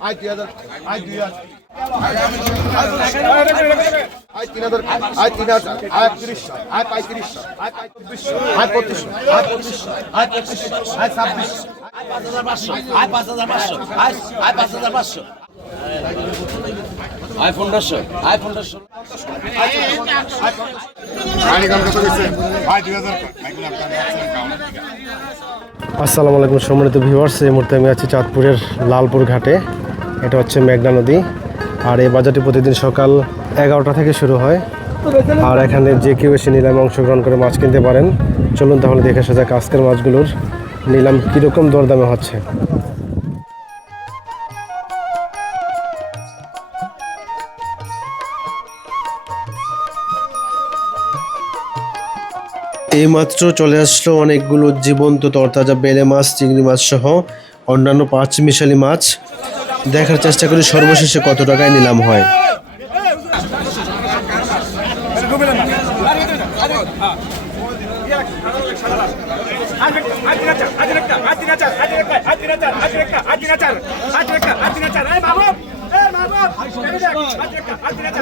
আয় দুই হাজার আয় দুই হাজার আয় তিন হাজার আয় তিন হাজার আয় একত্রিশশো আয় পঁয়ত্রিশশো আয় পঁয়ত্রিশশো আয় পঁচিশশো আয় পঁচিশশো আয় পঁচিশশো আয় ছাব্বিশশো আয় পাঁচ হাজার পাঁচশো আয় আয় পাঁচ হাজার পাঁচশো আয় পনেরোশো আয় পনেরোশো আসসালামু আলাইকুম সম্মানিত ভিউয়ার্স, এই মুহূর্তে আমি আছি চাঁদপুরের লালপুর ঘাটে। এটা হচ্ছে মেঘনা নদী। আর এই বাজারটি প্রতিদিন সকাল এগারোটা থেকে শুরু হয়। আর এখানে যে কেউ এসে নিলামে অংশগ্রহণ করে মাছ কিনতে পারেন। চলুন তাহলে দেখে যাক আজকের মাছগুলোর নিলাম কীরকম দরদামে হচ্ছে। এইমাত্র চলে আসলো অনেকগুলো জীবন্ত তরতাজা বেলে মাছ চিংড়ি মাছ সহ অন্যান্য পাঁচ মিশালি মাছ দেখার চেষ্টা করি সর্বশেষে কত টাকায় নিলাম হয়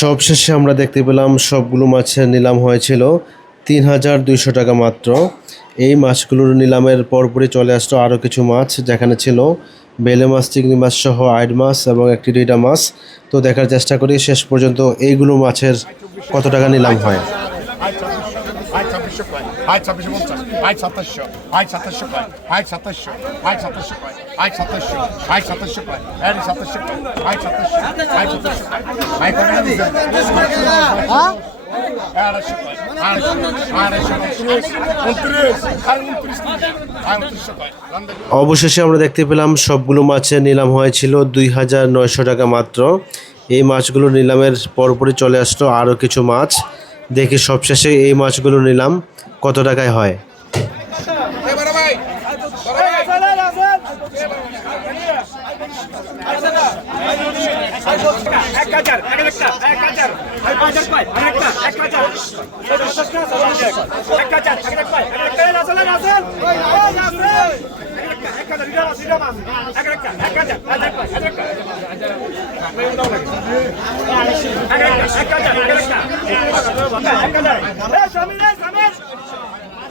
সবশেষে আমরা দেখতে পেলাম সবগুলো মাছের নিলাম হয়েছিল তিন হাজার দুইশো টাকা মাত্র। এই মাছগুলোর নিলামের পরপরই চলে আসলো আরও কিছু মাছ, যেখানে ছিল বেলে মাছ চিংড়ি মাছ সহ আইড মাছ এবং একটি রিটা মাছ তো দেখার চেষ্টা করি শেষ পর্যন্ত এইগুলো মাছের কত টাকা নিলাম হয় আয় অবশেষে আমরা দেখতে পেলাম সবগুলো মাছের নিলাম হয়েছিল দুই হাজার নয়শো টাকা মাত্র। এই মাছগুলো নিলামের পরপরই চলে আসলো আরও কিছু মাছ। দেখে সবশেষে এই মাছগুলো নিলাম কত টাকায় হয়?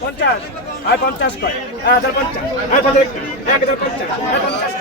পঞ্চাশ আর পঞ্চাশ কয় এক হাজার পঞ্চাশ এক হাজার পঞ্চাশ এক হাজার পঞ্চাশ।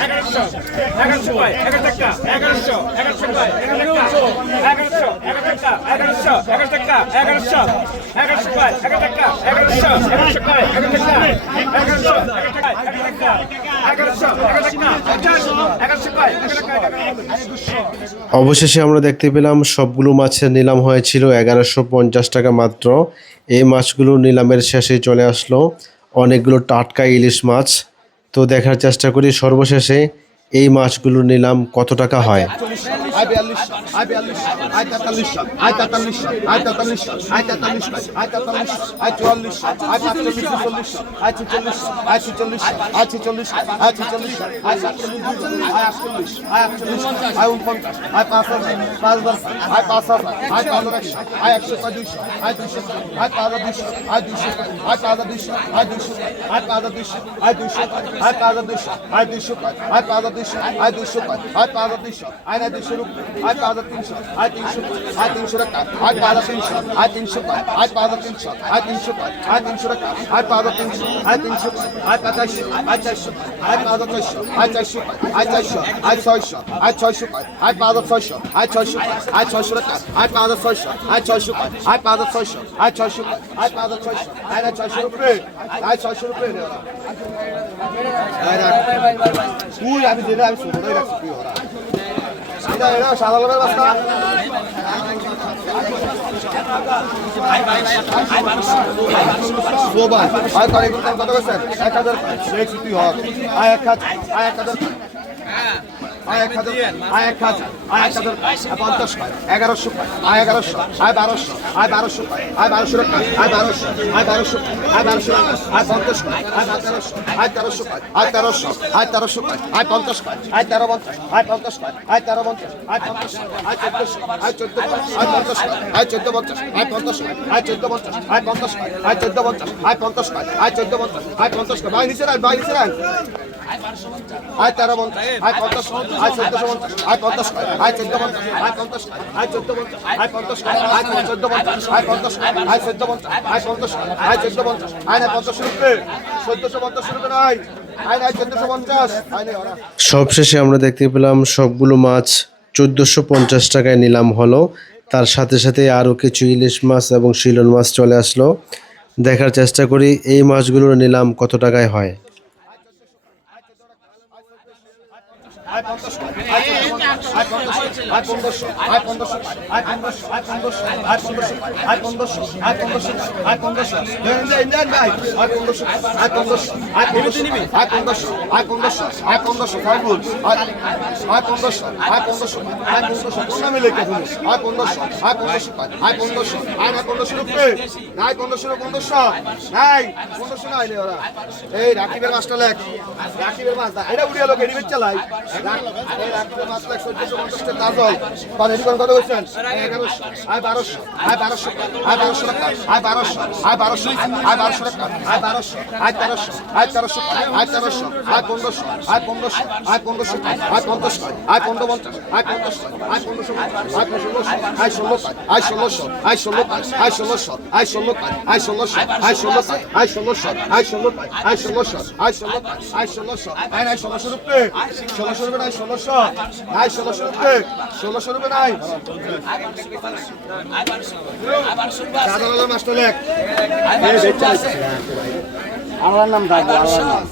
অবশেষে আমরা দেখতে পেলাম সবগুলো মাছের নিলাম হয়েছিল এগারোশো পঞ্চাশ টাকা মাত্র এই মাছগুলো নিলামের শেষে চলে আসলো অনেকগুলো টাটকা ইলিশ মাছ তো দেখার চেষ্টা করি সর্বশেষে এই মাছগুলো নিলাম কত টাকা হয়? পঞ্চাশ কয় এগারোশো এগারোশো কয় এগারোশো এগারোশো এগারোশো এগারোশো এগারোশো এগারোশো কয় এগারো টাকা এগারোশো এগারোশো কয় এগারোশো এগারোশো এগারো টাকা এগারোশো এগারো টাকা এগারোশো এগারোশো কয় এগারো টাকা এগারোশো এগারোশো কয় এগারো টাকা এগারোশো এগারো টাকা এগারো টাকা এগারোশো এগারো টাকা এগারোশো এগারোশো কয় এগারো টাকা এগারোশো অবশেষে আমরা দেখতে পেলাম সবগুলো মাছের নিলাম হয়েছিল এগারোশো পঞ্চাশ টাকা মাত্র এই মাছগুলো নিলামের শেষে চলে আসলো অনেকগুলো টাটকা ইলিশ মাছ তো দেখার চেষ্টা করি সর্বশেষে এই মাছগুলো নিলাম কত টাকা হয় আয় বিয়াল্লিশশো আয় বিয়াল্লিশশো আয় তেতাল্লিশশো আয় তেতাল্লিশশো আয় তেতাল্লিশশো আয় তেতাল্লিশশো আয় তেতাল্লিশশো আয় চুয়াল্লিশশো আয় পাঁচচল্লিশশো চল্লিশশো আয় ছিচল্লিশশো আয় ছিচল্লিশশো আয় ছিচল্লিশশো আয় ছিচল্লিশশো আয় সাতচল্লিশ আয় আটচল্লিশ আয় আটচল্লিশ আয় উনপঞ্চাশ আয় পাঁচ হাজার পাঁচ হাজার আয় পাঁচ হাজার আয় পাঁচ হাজার একশো আয় একশো আয় দুইশো আয় দুইশো আয় পাঁচ হাজার দুইশো আয় দুইশো আয় পাঁচ হাজার দুইশো আয় দুইশো আয় পাঁচ হাজার দুইশো আয় দুইশো আয় পাঁচ হাজার দুইশো আয় দুইশো আয় পাঁচ হাজার দুইশো আয় দুইশো আয় পাঁচ হাজার দুইশো আয় না দুইশো রুপি আয় পাঁচ হাজার তিনশো আয় তিনশো আয় তিনশো টাকা আয় পাঁচ হাজার তিনশো আয় তিনশো আয় পাঁচ হাজার তিনশো আয় पाच तीनशे हा तीनशे हा तीनशे रक्का हा पाच तीनशे हा तीनशे पाच हा पाच तीनशे हा तीनशे पाच हा तीनशे रक्का हा पाच तीनशे हा तीनशे पाच हा पाचशे हा चारशे हा पाच चारशे हा चारशे हा चारशे हा छयशे हा छयशे पाच हा पाच छयशे हा छयशे पाच हा छयशे रक्का हा पाच छयशे हा छयशे पाच हा पाच छयशे हा छयशे पाच हा पाच छयशे हा छयशे रुपये हा छयशे रुपये Hayır abi. Uy abi dedi abi sorun öyle sıkıyor. এক হাজার। এক হাজার। আয় এক হাজার আয় এক আয় আয় পঞ্চাশ পায় এগারোশো আয় এগারোশো আয় বারোশো আয় বারোশো আয় বারোশো আয় বারোশো আয় বারোশো আয় বারোশো আয় পঞ্চাশ পায় আয় তেরোশো আয় তেরোশো পায় আয় তেরোশো আয় তেরোশো পায় আয় পঞ্চাশ পায় আয় তেরো পঞ্চাশ আয় পঞ্চাশ পায় আয় তেরো পঞ্চাশ আয় পঞ্চাশ আয় চোদ্দশো আয় চোদ্দ আয় পঞ্চাশ আয় চোদ্দ পঞ্চাশ আয় পঞ্চাশ আয় চোদ্দ পঞ্চাশ আয় পঞ্চাশ আয় চোদ্দ পঞ্চাশ আয় পঞ্চাশ আয় চোদ্দ পঞ্চাশ আয় পঞ্চাশ ভাই নিচে রাখ ভাই নিচে রাখ আয় তেরো পঞ্চাশ আয় পঞ্চাশ আয় চোদ্দ পঞ্চাশ আয় পঞ্চাশ আয় চোদ্দ পঞ্চাশ আয় পঞ্চাশ আয় চোদ্দ পঞ্চাশ আয় পঞ্চাশ আয় চোদ্দ পঞ্চাশ আয় পঞ্চাশ আয় চোদ্দ পঞ্চাশ আয় না পঞ্চাশ চোদ্দশো পঞ্চাশ নাই সবশেষে আমরা দেখতে পেলাম সবগুলো মাছ চোদ্দোশো পঞ্চাশ টাকায় নিলাম হলো তার সাথে সাথে আরও কিছু ইলিশ মাছ এবং শিলন মাছ চলে আসলো দেখার চেষ্টা করি এই মাছগুলোর নিলাম কত টাকায় হয় আয় পঞ্চাশ এই রাকিবের মাছটা লেখ। রাকিবের মাছ এটা উড়িয়ে লোক এডিমেট চালাই রাকিবের মাছ লেখ চোদ্দশো পঞ্চাশটা পানি কোন কত এগারোশো আয় বারোশো আয় বারোশো আয় বারোশো টাকা আয় বারোশো আয় বারোশো আয় বারোশো টাকা আয় বারোশো আয় তেরোশো আয় তেরোশো আয় তেরোশো আয় পনেরোশো আয় পনেরোশো আয় পনেরোশো আয় পঞ্চাশ আয় পনেরো পঞ্চাশ আয় পঞ্চাশ আয় পনেরোশো আয় ষোলোশো আয় ষোলো আয় ষোলোশো আয় ষোলো আয় ষোলোশো আয় ষোলো আয় ষোলোশো আয় ষোলোশো আয় ষোলোশো আয় ষোলো আয় ষোলোশো আয় ষোলো আয় ষোলোশো আয় ষোলোশো রুপে ষোলোশো রুপে নাই ষোলোশো নাই ষোলোশো রুপে ষোলোশো রুপে নাই। সাধারণ মাস্টার আমার নাম আমার নাম।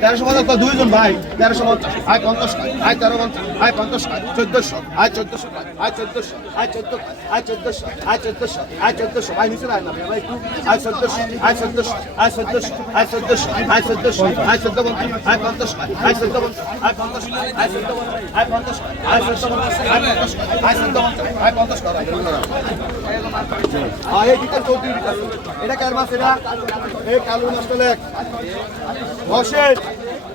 তেরোশো পঞ্চাশ দুইজন ভাই তেরোশো পঞ্চাশ আয় পঞ্চাশ আয় তেরো পঞ্চাশ আয় পঞ্চাশ চোদ্দশো আয় চোদ্দশো আয় চোদ্দশো আয় চোদ্দ আয় চোদ্দশো আয় চোদ্দশো আয় চোদ্দশো ভাই নিচে রাখ না ভাই একটু আয় চোদ্দশো আয় চোদ্দশো আয় চোদ্দশো আয় চোদ্দশো আয় চোদ্দশো আয় চোদ্দ পঞ্চাশ আয় পঞ্চাশ আয় চোদ্দ পঞ্চাশ আয় পঞ্চাশ আয় চোদ্দ আয় পঞ্চাশ আয় চোদ্দ আয় পঞ্চাশ আয় চোদ্দ পঞ্চাশ আয় পঞ্চাশ আয় এই বিকাল চৌধুরী এটা কার মাছ এটা এই কালু লেখ বসে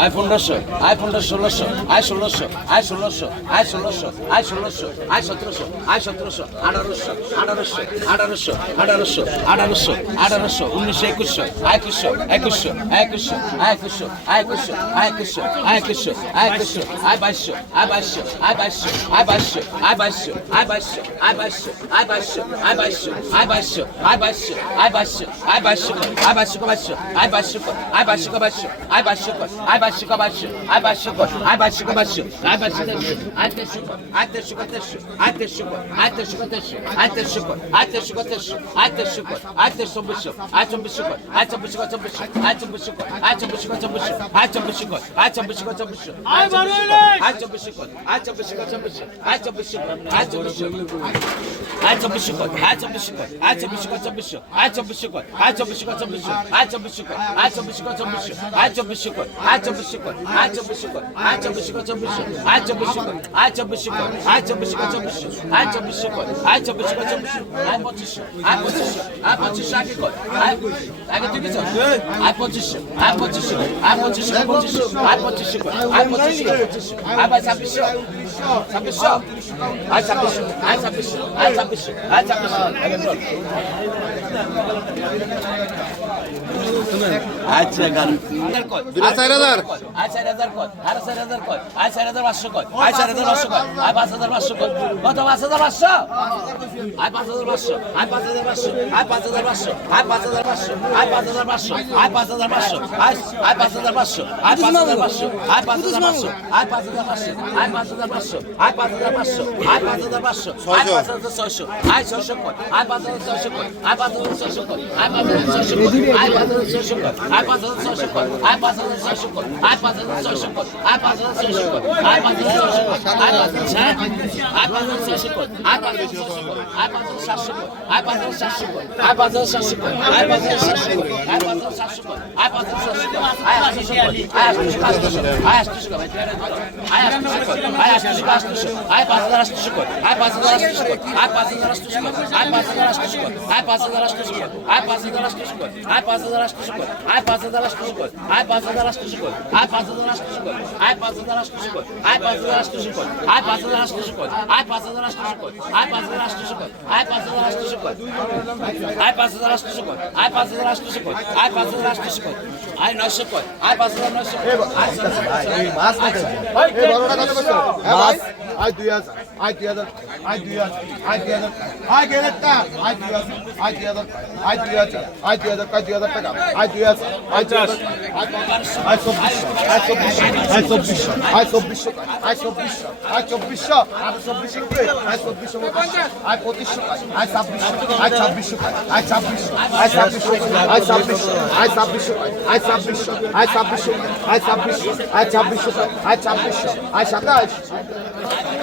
আয় পনেরোশো আয় পনেরোশো ষোলোশো আয় ষোলোশো আয় ষোলোশো আয় ষোলোশো আয় ষোলোশো আয় সতেরোশো আয় সতেরোশো আঠারোশো আঠারোশো আঠারোশো আঠারোশো আঠারোশো আঠারোশো উনিশশো একুশশো একুশশো একুশশো একুশশো একুশশো একুশশো একুশশো একুশশো একুশশো আয় বাইশশো আয় বাইশশো আয় বাইশশো আয় বাইশশো আয় বাইশশো আয় বাইশশো আয় বাইশশো আয় বাইশশো আয় বাইশশো আয় বাইশশো আয় বাইশশো আয় বাইশশো আয় বাইশশো আয় বাইশশো বাইশশো আয় বাইশশো আয় বাইশশো বাইশশো আয় বাইশশো আয় বাইশশো başı başı. Ay başı ko. Ay başı başı. Ay başı başı. Ay başı ko. Ay başı ko taşı. Ay başı ko. Ay başı ko taşı. Ay başı ko. Ay başı ko taşı. Ay başı ko. Ay başı başı. Ay başı ko. Ay başı ko taşı. Ay başı ko. Ay başı ko taşı. Ay başı ko. Ay başı ko taşı. Ay var öyle. Ay başı ko. Ay başı ko taşı. Ay başı ko. Ay başı ko. Ay başı ko. Ay başı ko. Ay başı ko taşı. Ay başı ko. Ay başı ko taşı. Ay başı ko. Ay başı ko taşı. Ay başı ko. Ay başı ko. চব্বিশশো কয় আয় চব্বিশশো কয় আয় চব্বিশশো কয় চব্বিশশো আয় চব্বিশশো কয় আয় চব্বিশশো কয় আয় চব্বিশশো কয় চব্বিশশো আয় চব্বিশশো কয় আয় চব্বিশশো কয় চব্বিশশো আয় পঁচিশশো আয় পঁচিশশো আয় পঁচিশশো আগে কয় আয় আগে তুই কিছু আয় পঁচিশশো আয় পঁচিশশো আয় পঁচিশশো পঁচিশশো আয় পঁচিশশো কয় আয় পঁচিশশো পঁচিশশো আয় ভাই ছাব্বিশশো ছাব্বিশশো আয় ছাব্বিশশো আয় ছাব্বিশশো আয় ছাব্বিশশো আয় ছাব্বিশশো আচ্ছা গান চার হাজার আয় চার হাজার কয় আরে চার হাজার কয় আয় চার হাজার পাঁচশো কয় আয় চার হাজার পাঁচশো কয় আয় পাঁচ হাজার পাঁচশো কয় কত পাঁচ হাজার পাঁচশো আয় পাঁচ হাজার পাঁচশো আয় পাঁচ হাজার পাঁচশো আয় পাঁচ হাজার পাঁচশো আয় পাঁচ হাজার পাঁচশো আয় পাঁচ হাজার পাঁচশো আয় পাঁচ হাজার পাঁচশো আয় আয় পাঁচ হাজার পাঁচশো আয় পাঁচ হাজার পাঁচশো আয় পাঁচ হাজার পাঁচশো আয় পাঁচ হাজার পাঁচশো আয় পাঁচ হাজার পাঁচশো আয় পাঁচ হাজার পাঁচশো আয় পাঁচ হাজার পাঁচশো আয় পাঁচ হাজার ছয়শো আয় ছয়শো কয় আয় পাঁচ হাজার ছয়শো কয় আয় পাঁচ হাজার ছয়শো কয় আয় পাঁচ হাজার ছয়শো কয় আয় পাঁচ হাজার ছয়শো কয় আয় পাঁচ হাজার ছয়শো কয় আয় পাঁচ হাজার ছয়শো কয় আয় পাঁচ হাজার ছয়শো কয় আয় পাঁচ হাজার ছয়শো কয় আয় পাঁচ হাজার ছয়শো কয় আয় পাঁচ হাজার আয় পাঁচ হাজার ছয়শো কয় আয় পাঁচ হাজার ছয়শো কয় আয় পাঁচ হাজার সাতশো কয় আয় পাঁচ হাজার সাতশো কয় আয় পাঁচ হাজার সাতশো কয় আয় পাঁচ হাজার সাতশো কয় আয় পাঁচ হাজার সাতশো কয় আয় পাঁচ হাজার সাতশো কয় আয় আটশো কয় আয় আটশো আটশো আয় আটশো কয় আয় আটশো কয় আয় আটশো আটশো আয় পাঁচ হাজার আটশো কয় আয় পাঁচ হাজার আটশো কয় আয় পাঁচ হাজার আটশো কয় আয় পাঁচ হাজার আটশো কয় আয় পাঁচ হাজার আটশো কয় আয় পাঁচ হাজার আটশো কয় আয় পাঁচ হাজার আটশো কয় আয় পাঁচ হাজার আটশো কয় আয় পাঁচ হাজার আটশো কয় আয় পাঁচ হাজার আটশো কয় আয় পাঁচ হাজার আটশো কয় আয় পাঁচ হাজার আটশো কয় আয় পাঁচ হাজার আটশো কয় আয় পাঁচ হাজার আটশো কয় আয় পাঁচ হাজার আটশো কয় আয় পাঁচ হাজার আটশো কয় আয় পাঁচ হাজার আটশো কয় আয় পাঁচ হাজার আটশো কয় আয় পাঁচ হাজার আটশো কয় আয় নয়শো কয় আয় পাঁচ হাজার নয়শো কয় আয় মাছ না এই বড়টা হ্যাঁ আই দুই হাজার আই দুই হাজার আই দুই হাজার আই দুই হাজার গেলেটা আই দুই হাজার আই দুই হাজার আই দুই হাজার আই দুই হাজার আই দুই হাজার টাকা আই দুই হাজার আই দুই হাজার আই চব্বিশশো আই চব্বিশশো আই চব্বিশশো আই চব্বিশশো আই চব্বিশশো আই চব্বিশশো আই চব্বিশশো আই পঁচিশশো আই ছাব্বিশশো আই ছাব্বিশশো আই ছাব্বিশশো আই ছাব্বিশশো আই ছাব্বিশশো আই ছাব্বিশশো আই ছাব্বিশশো আই ছাব্বিশশো আই ছাব্বিশশো আই ছাব্বিশশো আই ছাব্বিশশো আই সাতাশ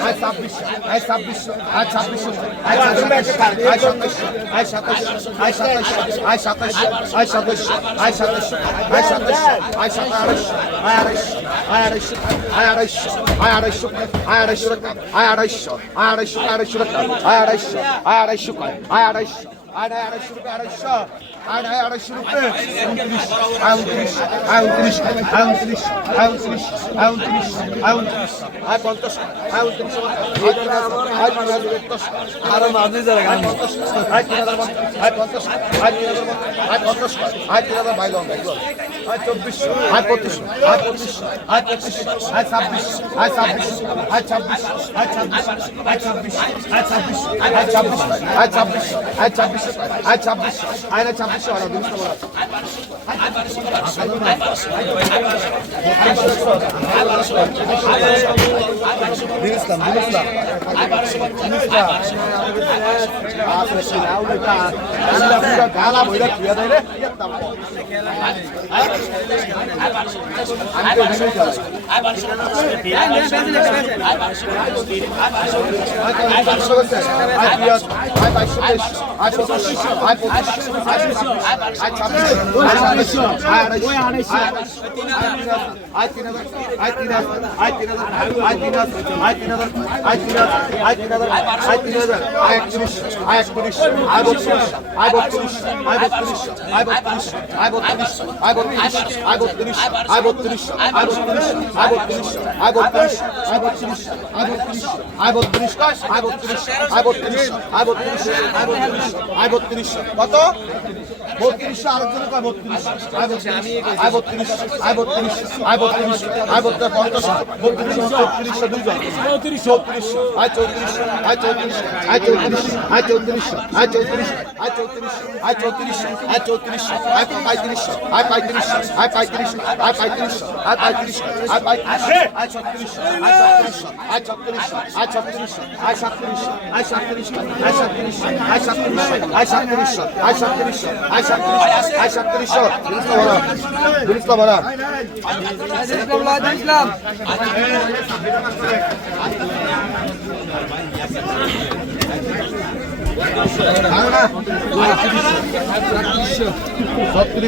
আই ছাব্বিশশো আই ছাব্বিশশো আই ছাব্বিশশো আই সাতাশশো আই সাতাশশো আই সাতাশশো আই সাতাশশো আই সাতাশশো আই সাতাশশো আই সাতাশশো আই সাতাশশো আই আড়াইশো আই আড়াইশো আই আড়াইশো আই আড়াইশো আই আড়াইশো আই আড়াইশো আই আড়াইশো আই আড়াইশো আই আড়াইশো আই আড়াইশো আয় আয় আড়াইশো রুপে আড়াইশো আয় আয় আড়াইশো রুপে উনত্রিশ উনত্রিশ উনত্রিশ উনত্রিশ উনত্রিশ উনত্রিশ উনত্রিশ আয় পঞ্চাশ উনত্রিশ আরও মাঝে যারা গান পঞ্চাশ আয় তিন হাজার পঞ্চাশ আয় তিন হাজার আয় পঞ্চাশ আয় তিন হাজার বাইল আয় চব্বিশ আয় পঁচিশ আয় পঁচিশ আয় পঁচিশ আয় ছাব্বিশ আয় ছাব্বিশ আয় ছাব্বিশ ছাব্বিশ আয় ছাব্বিশশো আয় না ছাব্বিশশো আয় দুশো বলা আয় বাইশশো আয় বাইশশো Ay bot duruş, ay bot duruş, ay bot duruş, ay bot duruş, ay bot duruş, ay bot duruş, বত্রিশশো কত? বত্রিশশো আরেকজনে কয় বত্রিশ আয় বত্রিশ আয় বত্রিশ আয় বত্রিশ আয় বত্রিশ আয় বত্রিশ পঞ্চাশ বত্রিশ চৌত্রিশশো দুইজন চৌত্রিশ আয় চৌত্রিশ আয় চৌত্রিশ আয় চৌত্রিশ আয় চৌত্রিশ আয় চৌত্রিশ আয় চৌত্রিশ আয় চৌত্রিশ আয় চৌত্রিশ আয় পঁয়ত্রিশ আয় পঁয়ত্রিশ আয় পঁয়ত্রিশ আয় পঁয়ত্রিশ আয় পঁয়ত্রিশ আয় পঁয়ত্রিশ আয় ছত্রিশ আয় ছত্রিশ আয় ছত্রিশ আয় ছত্রিশ আয় সাতত্রিশ আয় সাতত্রিশ আয় সাতত্রিশ আয় সাতত্রিশ আয় সাতত্রিশ আয় সাতত্রিশ আয় সাতত্রিশ সাতত্রিশশো দুরিস্তা ভাড়া দুরিস্তা